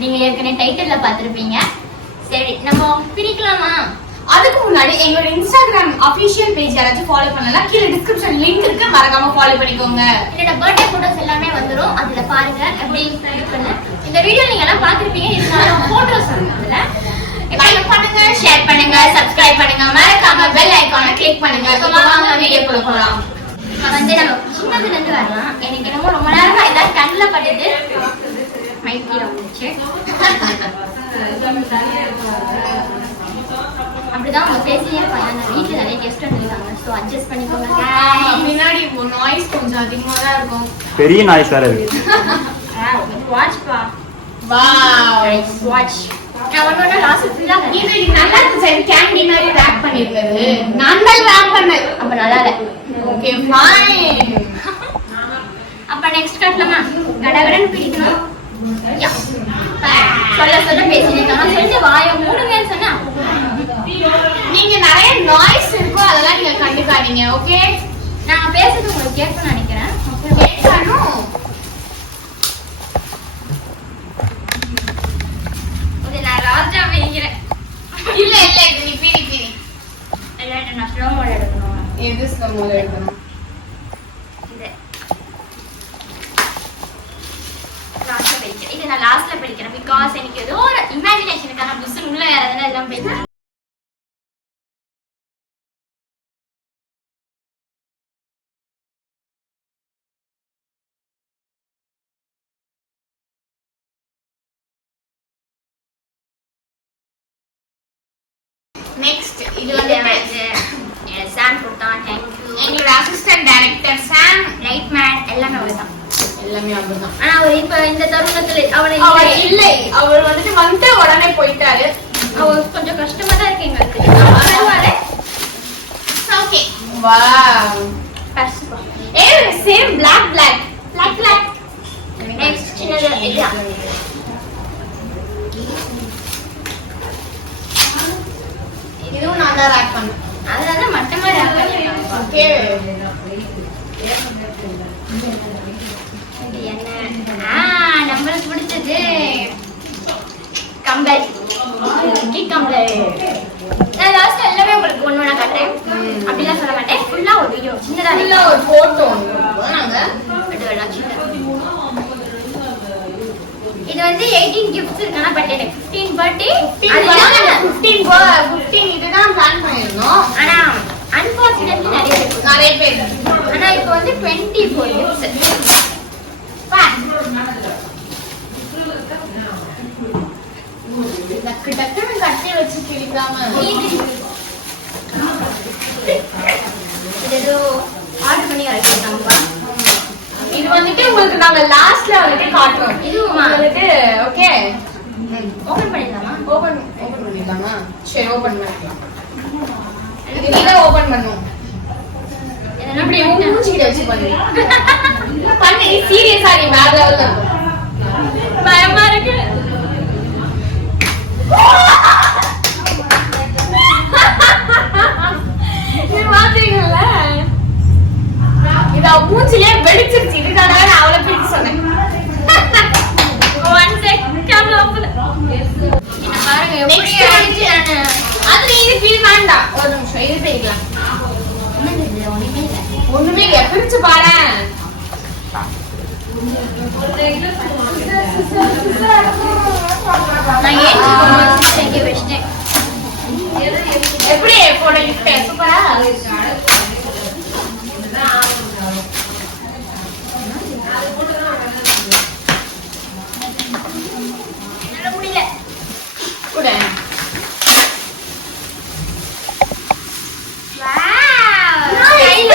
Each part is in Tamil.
நீங்க ஏற்கனவே டைட்டில்ல பாத்திருப்பீங்க. சரி நம்ம பிரிக்கலாமா? அதுக்கு முன்னாடி எங்களோட இன்ஸ்டாகிராம் அபிஷியல் பேஜ் யாராச்சும் ஃபாலோ பண்ணலாம், கீழே டிஸ்கிரிப்ஷன் லிங்க் இருக்கு, மறக்காம ஃபாலோ பண்ணிக்கோங்க. என்னோட பர்த்டே போட்டோஸ் எல்லாமே வந்துரும், அதுல பாருங்க. எப்படி பண்ண இந்த வீடியோ நீங்க எல்லாம் பாத்திருப்பீங்க, இருந்தாலும் போட்டோஸ் அதுல லைக் பண்ணுங்க, ஷேர் பண்ணுங்க, சப்ஸ்கிரைப் பண்ணுங்க, மறக்காம பெல் ஐகானை கிளிக் பண்ணுங்க. வாங்க வீடியோக்குள்ள போலாம். வந்து நம்ம சின்னதுல இருந்து வரலாம். எனக்கு என்னமோ ரொம்ப நேரமா ஏதாவது கண்ணில் பட்டுது, மைக்கீழ வந்துச்சு. அப்படிதான் அவங்க பேசியே இருப்பாங்க. நான் வீட்டுல நிறைய கெஸ்ட் வந்துருக்காங்க, ஸோ அட்ஜஸ்ட் பண்ணிக்கோங்க. முன்னாடி நாய்ஸ் கொஞ்சம் அதிகமா தான் இருக்கும், பெரிய நாய்ஸ் வேற இருக்கு. வாட்ச் பா, வாவ் வாட்ச். நான் ஒண்ணு லாஸ்ட் ஃபுல்லா இது நல்லா இருக்கு. சரி கேண்டி மாதிரி ராப் பண்ணிருக்காரு, நான் தான் ராப் பண்ணேன். அப்ப நல்லா இல்ல. Okay fine. அப்ப நெக்ஸ்ட் கட்டலாமா? கடகடன் பிடிக்கணும். யா சொல்ல பேசினே இருக்காங்க. சொல்லிட்டு வாயை மூடுங்கன்னு சொன்னா நீங்க நிறைய நாய்ஸ் இருக்கும், அதெல்லாம் நீங்க கண்டுக்காதீங்க. ஓகே, நான் பேசுறது உங்களுக்கு கேட்கணும்னு நினைக்கிறேன். கேட்கணும். இது நான் ராஜா வைக்கிறேன். இல்ல இல்ல, இது நீ பிரி பிரி. இல்ல நான் ஸ்லோ மோட் எடுக்கணும். எது ஸ்லோ மோட் எடுக்கணும்? இது லாஸ்ட்ல படிக்கிறேன். இது நான் லாஸ்ட்ல படிக்கிறேன். பிகாஸ் எனக்கு ஏதோ ஒரு இமேஜினேஷனுக்கான புஸ் உள்ள யாராவது எல்லாம் படிக்கிறேன். நெக்ஸ்ட் இது வந்து சாம் கொடுத்தான். தேங்க்யூ. எங்களோட அசிஸ்டன்ட் டைரக்டர் சாம். ரைட் மேன் எல்லாமே அவர்தான். எல்லாமே அவர்தான். ஆனா அவர் இப்ப இந்த தருணத்துல அவர் இல்லை, அவர் வந்துட்டு உடனே போயிட்டாரு. அவர் கொஞ்சம் கஷ்டமா தான் இருக்கு எங்களுக்கு. ஓகே வாவ் பர்சுப்பா. Same black black black black. Next சின்னது இதுதான். இதுவும் நான் தான் ராக் பண்ணேன். அதனால மட்டமா ரேப் பண்ணிருக்காங்க. ஓகே இது என்ன? நம்மளுக்கு பிடிச்சது கம்பல். கி கம்பல். நான் லாஸ்ட் எல்லாமே உங்களுக்கு ஒண்ணு ஒண்ணா காட்டுறேன். அப்படிலாம் சொல்ல மாட்டேன். ஃபுல்லா ஒரு வீடியோ சின்னதா இல்ல ஒரு போட்டோ நாங்க இது வந்து 18 கிஃப்ட்ஸ் இருக்கானா, பட் எனக்கு 15 பர்த்டே 15 இதுதான் பிளான் பண்ணிருந்தோம். ஆனா அன்பார்ச்சுனேட்லி நிறைய பேர். ஆனா இப்போ வந்து 24 கிஃப்ட்ஸ். டக்கு டக்குன்னு கட்டி வச்சு கிழிக்காம இது ஏதோ ஆர்டர் பண்ணி வச்சிருக்காங்கப்பா. இது வந்துட்டு உங்களுக்கு நாங்க லாஸ்ட்ல வந்துட்டு காட்டுறோம். இதுவுமா வந்துட்டு ஓகே ஓபன் பண்ணிடலாமா? ஓபன் பண்ணிடலாமா? சரி ஓபன் பண்ணிடலாம். இது நீங்க ஓபன் பண்ணுவோம். என்ன இப்படி மூஞ்சிக்கிட்ட வச்சு பண்ணு. பண்ணு சீரியஸா நீ வேற லெவல்ல இருக்கும். பயமா இருக்கு. இது பாத்தீங்கல்ல, இத மூஞ்சிலே வெடிச்சிருச்சு. இதுதான் நான் அவளை பிடிச்சு சொன்னேன். ஒன் செகண்ட் கேமரா ஆஃப் பண்ணு. என்ன பாருங்க எப்படி அடிச்சு நான். அது நீ இது ஃபீல் வேண்டாம். ஒரு நிமிஷம் இது செய்யலாம். ஒண்ணுமே இல்ல, பிரிச்சு பாறேன். நான் ஏன் இங்க வெச்சிட்டேன். எப்படி போட கிஃப்ட் சூப்பரா? என்னால முடியல. கூட வாவ். கையில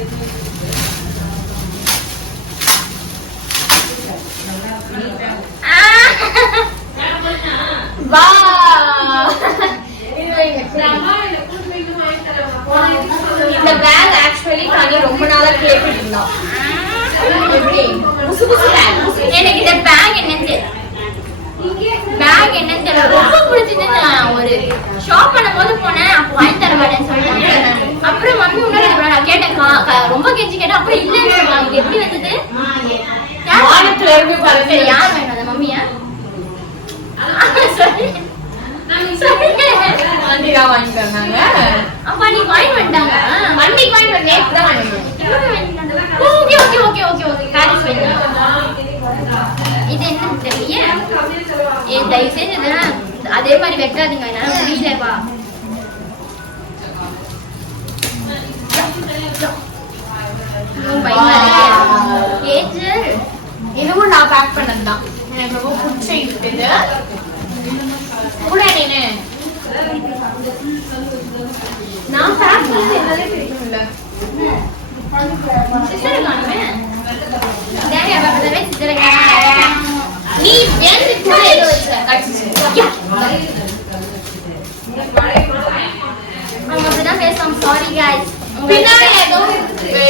வா இந்த பேக் ஆக்சுவலி நான் ரொம்ப நாளா கேட்டுட்டு இருந்தோம். எப்படி புசு புசு பேக். எனக்கு இந்த பேக் என்னன்னு தெரியல. பேக் என்னன்னு தெரியல, ரொம்ப பிடிச்சிருந்து. நான் ஒரு ஷாப் பண்ணும்போது போனேன், அப்போ வாங்கி தர மாட்டேன்னு சொல்லிட்டாங்க. அப்புறம் மம்மி உடனே நான் கேட்டேன், ரொம்ப கெஞ்சி கேட்டேன். அப்புறம் இல்லைன்னு சொன்னாங்க. எப்படி வந்தது? வானத்துல இருந்து பறந்து யார் வேணும்? மம்மியா? ஆண்டிரா வாங்கி தந்தாங்க. அப்பா நீ வாங்கி வந்துட்டாங்க. மண்டிக்கு வாங்கி வந்து நேற்று தான் வாங்கி okay okay okay okay okay காரிஸ் வாங்கி. இது என்னன்னு தெரியல. ஏன் தயவு செய்து இதெல்லாம் அதே மாதிரி வைக்காதீங்க, என்னால முடியலப்பா. இதுவும் நான் பேக் பண்ணதுதான். எனக்கு ரொம்ப பிடிச்ச gift இது. கூட நீனு நான் பேக் பண்ணது என்னதே தெரியும்ல. சிஸ்டர் காணுமே. டேடி அவ பதவே சிஸ்டர் காணா. நீ ஏன் கூட ஏதோ வச்ச கட்சி. அவங்க அப்படிதான் பேசுவாங்க. Sorry guys. பின்னாடி ஏதோ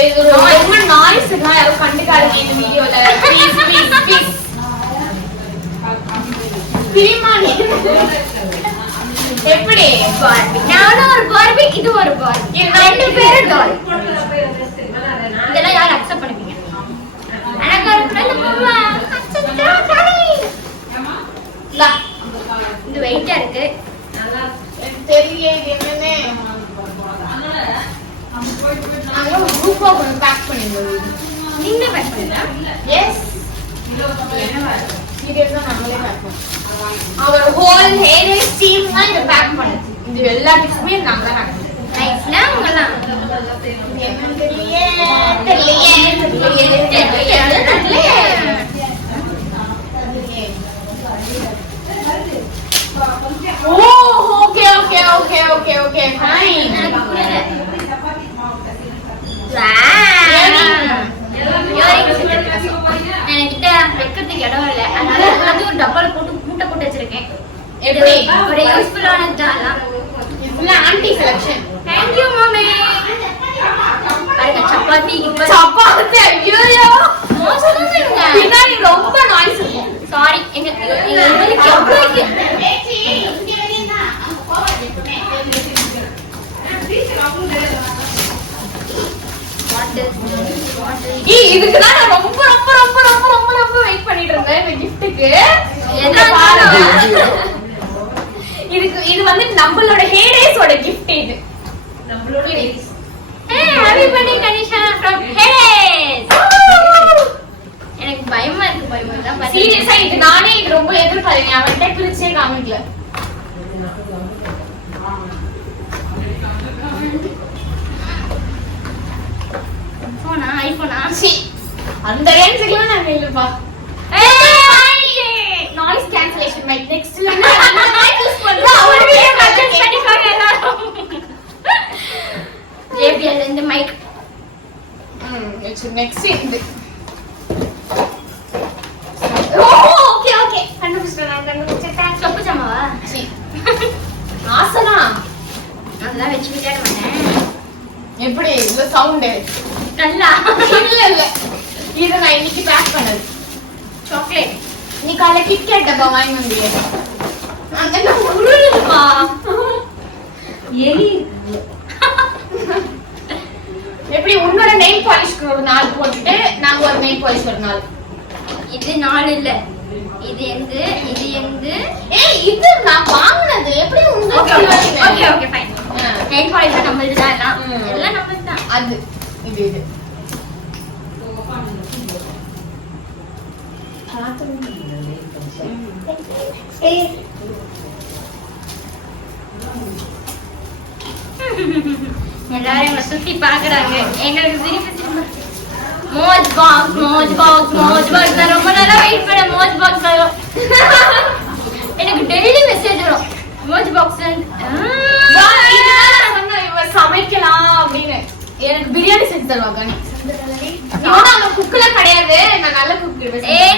இது ரொம்ப நாய்ஸ் இருக்கா, யாரும் கண்டுக்காதீங்க இந்த வீடியோல. Please please please. பிரிமானி எப்படி பார்பி. நானும் ஒரு பார்பி, இது ஒரு பார்பி. ரெண்டு பேரும் டால். இதெல்லாம் யார் அக்செப்ட் பண்ணுவீங்க? எனக்கு ஒரு ஃப்ரெண்ட் மாமா அக்செப்ட் டாடி. லா இது வெயிட்டா இருக்கு. தெரியல இது என்னன்னு. நாங்க ஒரு குரூப்பா கொண்டு பேக் பண்ணிருந்தோம். நீங்க பேக் பண்ணீங்களா? எஸ். இது எல்லாம் நாங்களே பேக் பண்ணோம். அவர் ஹோல் ஹேர் டீம் தான் இத பேக் பண்ணுது. இது எல்லா டிஷ்மே நாங்க தான் பேக் பண்ணோம். நைஸ்னா உங்கலாம். இது என்னன்னு தெரியல. Oh okay okay okay okay okay fine. என்கிட்ட வைக்கிறதுக்கு இடம் இல்ல, அதனால எல்லாத்தையும் ஒரு டப்பால போட்டு மூட்டை போட்டு வச்சிருக்கேன். எப்படி ஒரு யூஸ்ஃபுல்லான ஜாலாம். இதெல்லாம் anti selection. Thank you mommy. பாருங்க சப்பாத்தி சப்பாத்தி ஐயோ மோசமா செய்யுங்க. பின்னாடி ரொம்ப நாய்ஸ் இருக்கும். சாரி எங்க உங்களுக்கு எவ்வளவு இருக்கு? இதுக்கு தான் நான் ரொம்ப ரொம்ப ரொம்ப ரொம்ப ரொம்ப ரொம்ப வெயிட் பண்ணிட்டு இருந்தேன் இந்த கிஃப்ட்டுக்கு. இது வந்து நம்மளோட ஹேடேஸோட கிஃப்ட். இது நம்மளோட Hades. Happy birthday Kanisha from Hades. எனக்கு பயமா இருக்கு. பயமா சீரியஸா இது நானே இது ரொம்ப எதிர்பார்த்தேன். அவன்கிட்ட பிரிச்சே காமிக்கல. போனா ஐபோனா சி அந்த ரேஞ்சுக்குள்ள நான் இல்லப்பா. நாய்ஸ் கேன்சலேஷன் மைக் நெக்ஸ்ட்ல நான் மைக் யூஸ் பண்றேன். ஒரு வீடியோ அட்ஜஸ்ட் பண்ணிக்கோங்க எல்லாரும். JBL இந்த மைக். நெக்ஸ்ட் இது. ஓகே ஓகே கண்டுபிடிச்சிட்டேன். சொப்பு சமாவா? சி ஆசனா அதெல்லாம் வச்சு விளையாட மாட்டேன். எப்படி இந்த சவுண்ட் நல்லா இல்ல இல்ல இது நான் இன்னைக்கு பேக் பண்ணது சாக்லேட். நீ காலை கிட்கேட் டப்பா வாங்கி வந்தீங்க. அந்த உருளுமா எலி. எப்படி உன்னோட நெயில் பாலிஷ்க்கு ஒரு நாள் போட்டுட்டு நாங்க ஒரு நெயில் பாலிஷ் ஒரு நாள். இது நாள் இல்ல, இது எந்து இது எந்து. ஏய் இது நான் வாங்குனது. எப்படி உங்களுக்கு okay okay fine. Nail polish நம்மளுது தான் எல்லாம் நம்மளுது தான். அது இது இது எல்லாரும் எங்களை சுத்தி பாக்குறாங்க. எங்களுக்கு சிரிப்பு சிரிப்பு. Moj box Moj box Moj box. நான் ரொம்ப நேரா வெயிட் பண்ண மோஜ் பாக்ஸ் வரும். எனக்கு டெய்லி மெசேஜ் வரும் மோஜ் பாக்ஸ். சமைக்கலாம் அப்படின்னு. எனக்கு பிரியாணி செஞ்சு தருவாங்க நான் குக்கல கிடையாது நான் நல்ல குக்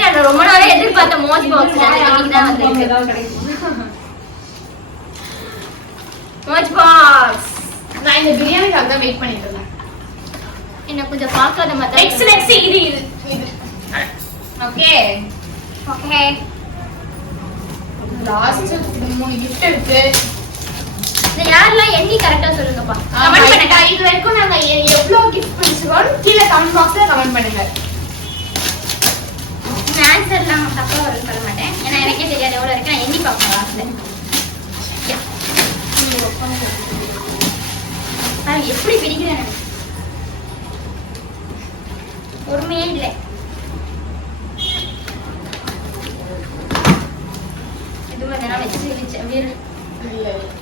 நான் ரொம்ப நாளா எதிர்பார்த்த மோஜ் பாக்ஸ்ல இன்னைக்கு தான் வந்திருக்கு மோஜ் பாக்ஸ் நான் இந்த பிரியாணிக்காக தான் வெயிட் பண்ணிட்டு இருந்தேன் என்ன கொஞ்சம் பார்க்காத மாதிரி நெக்ஸ்ட் இது ஓகே ஓகே லாஸ்ட் 3 gift இருக்கு இந்த யாரெல்லாம் எண்ணி கரெக்டா சொல்லுங்கப்பா கமெண்ட் பண்ணுங்க இது வரைக்கும் நாங்க எவ்வளவு gift பிடிச்சிரோம் கீழ கமெண்ட் பாக்ஸ்ல கமெண்ட் பண்ணுங்க நான் ஆன்சர்லாம் தப்பா வரும்னு சொல்ல மாட்டேன் ஏன்னா எனக்கே தெரியாது எவ்வளவு இருக்கு நான் எண்ணி பார்ப்பேன் லாஸ்ட்ல எப்படி பிடிக்கிறேன் பொறுமையே இல்லை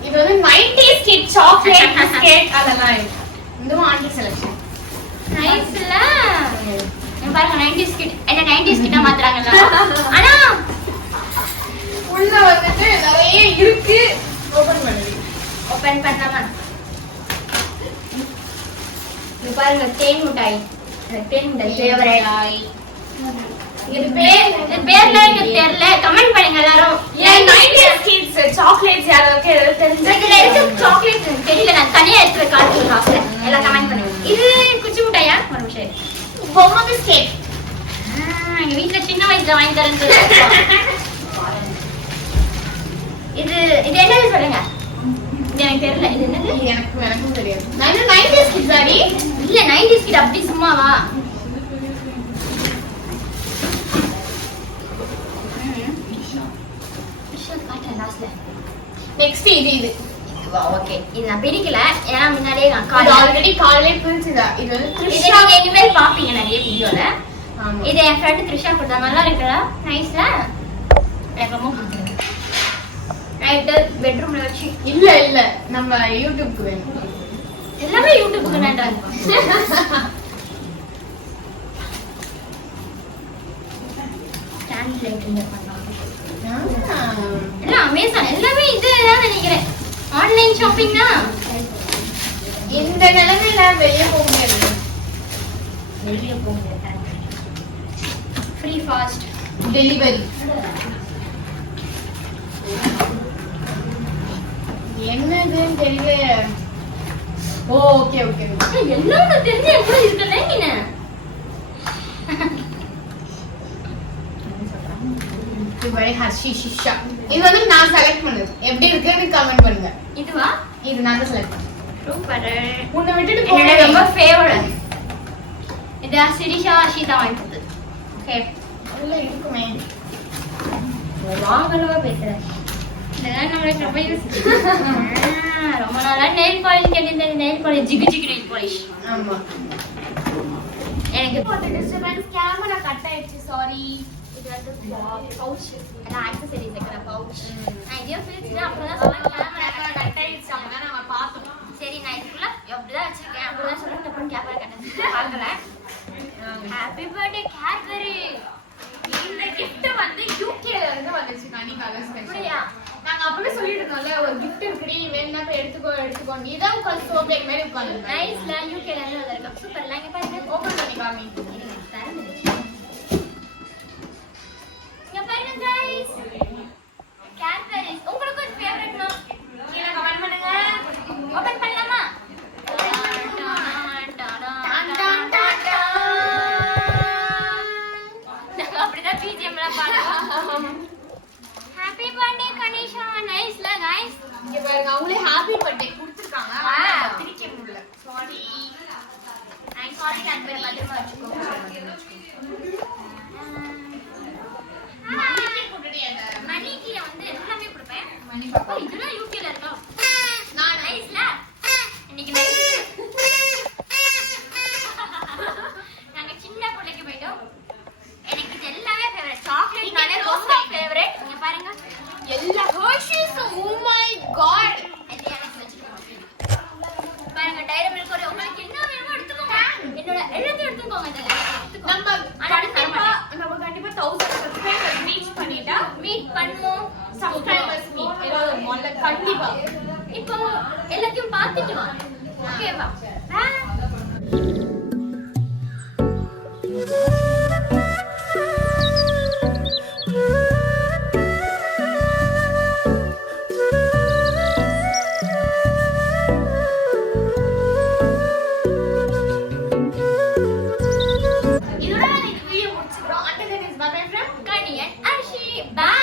இது வந்து 90s kid chocolate biscuit அதெல்லாம் இருக்கு இதுவும் ஆண்டி செலக்ஷன் நைஸ்ல பாருங்க 90s கிட் என்ன 90s கிட்ட மாத்துறாங்கல ஆனா உள்ள வந்துட்டு நிறைய இருக்கு ஓபன் பண்ணுங்க ஓபன் பண்ணலாமா இது பாருங்க தேன் மிட்டாய் தேன் மிட்டாய் ஃபேவரட் இது பேர்ல எனக்கு தெரியல கமெண்ட் பண்ணுங்க எல்லாரும் 90s kids chocolates யாருக்கு தெரிஞ்சா இதுல இருக்கு சாக்லேட் தெரியல நான் தனியா எடுத்து காட்டுறேன் லாஸ்ட்ல எல்லாம் கமெண்ட் பண்ணுங்க இது குச்சி மிட்டாயா ஒரு நிமிஷம் பொம்மை பிஸ்கெட் எங்க வீட்ல சின்ன வயசுல வாங்கி தரேன்னு இது இது என்னது சொல்லுங்க இது எனக்கு தெரியல இது என்னது எனக்கும் தெரியாது நான் 90s kids ஆடி இல்ல 90s கிட் அப்படி சும்மாவா நெக்ஸ்ட் இது ஓகே இது நான் பிரிக்கல ஏன்னா முன்னாடியே நான் ஆல்ரெடி காலையில பிரிச்சுதா இது வந்து த்ரிஷா நீங்க இனிமேல் பாப்பீங்க நிறைய வீடியோல இது என் ஃப்ரெண்ட் த்ரிஷா கொடுத்தா நல்லா இருக்குடா நைஸ்ல எனக்கு ரொம்ப பிடிச்சிருக்கு நைட்டு பெட்ரூம்ல வச்சு இல்ல நம்ம யூடியூப்க்கு வேணும் எல்லாமே யூடியூப்க்கு வேண்டா ஸ்டாண்ட் லைட் இந்த பண்ணலாம் எல்லாம் அமேசான் எல்லாமே இதுதான் நினைக்கிறேன் ஆன்லைன் ஷாப்பிங் தான் இந்த நிலைமையில வெளிய போக முடியாது ஃப்ரீ ஃபாஸ்ட் டெலிவரி என்னதுன்னு தெரியல ஓகே எல்லாம் தெரிஞ்சு எப்படி இருக்கல நீங்க இது ஹர்ஷி ஷிஷா இது வந்து நான் செலக்ட் பண்ணது எப்படி இருக்குன்னு கமெண்ட் பண்ணுங்க இதுவா இது நான் செலக்ட் பண்ணேன் சூப்பர் உன்னை விட்டுட்டு என்னோட ரொம்ப ஃபேவரட் இது சிரிஷா ஷீதா வாங்கிட்டது ஓகே உள்ள இருக்குமே வாங்கலவா பேசுறேன் இதெல்லாம் நம்மளுக்கு ரொம்ப யூஸ் ரொம்ப நாளா நெயில் பாலிஷ் கேட்டிருந்தேன் நெயில் பாலிஷ் ஜிகு நெயில் பாலிஷ் ஆமா எனக்கு போட்ட டிஸ்டர்பன்ஸ் கேமரா கட் ஆயிடுச்சு சாரி இது வந்து பவுச் அதான் ஆக்சசரிஸ் இருக்கிற பவுச் நான் இதே ஃபில்ஸ் அப்புறம் தான் சொன்னேன் கேமரா கட் ஆயிடுச்சு அதான் நாங்க பார்த்தோம் சரி நான் இதுக்குள்ள அப்படிதான் வச்சிருக்கேன் அப்படிதான் சொல்றேன் அப்புறம் கேமரா கட் பார்க்கல ஹாப்பி பர்த்டே கேட்பரி இந்த gift வந்து UK ல இருந்து வந்துச்சு கனிக்காக ஸ்பெஷல் அப்படியா நாங்க அப்பவே சொல்லிட்டு இருந்தோம்ல ஒரு gift இருக்குடி வேணும்னா போய் எடுத்துக்கோ நீதான் உட்கார்ந்து சோப் பேக் மாதிரி உட்கார்ந்து நைஸ்ல UK ல இருந்து வந்திருக்கு சூப்பர்ல இங்க பாருங்க ஓபன் பண்ணி காமி இங்க பாருங்க गाइस கேட்பரி உங்களுக்கு ஒரு ஃபேவரட்னா கீழ கமெண்ட் பண்ணுங்க ஓபன் பண்ணலாமா அப்படிதான் பிஜிஎம் எல்லாம் பாடுவோம் ஹாப்பி பர்த்டே கணேஷா நைஸ்ல गाइस இங்க பாருங்க அவங்களே ஹாப்பி பர்த்டே கொடுத்திருக்காங்க ஆனா பிரிக்க முடியல சாரி நைஸ் சாரி கேட்பரி பத்திரமா வச்சுக்கோ மணிக்கு கொடுடி அந்த மணிக்கு வந்து எல்லாமே கொடுப்பேன் மணி அப்பா பாப்பா இதெல்லாம் யூகேல இருக்கா நான் நைஸ்ல இன்னைக்கு நைஸ் நாங்க சின்ன பிள்ளைக்கு போயிட்டோம் எனக்கு இது எல்லாமே ஃபேவரட் சாக்லேட் நானே ரொம்ப ஃபேவரட் இங்க பாருங்க எல்லா ஹர்ஷீஸ் ஓ மை காட் இது எனக்கு வச்சிருக்கோம் பாருங்க டைரி மில்க் ஒரு உங்களுக்கு என்ன வேணுமோ எடுத்துக்கோங்க என்னோட எல்லாத்தையும் எடுத்துக்கோங்க நம்ம கண்டிப்பா 1000 சப்ஸ்கிரைபர்ஸ் ரீச் பண்ணிட்டா மீட் பண்ணுவோம் சப்ஸ்கிரைபர்ஸ் மீட் ஏதாவது ஒரு மால்ல கண்டிப்பா இப்போ எல்லாத்தையும் பார்த்துட்டு வா ஓகேவா until then is bye bye from Kani and Arshi. Bye.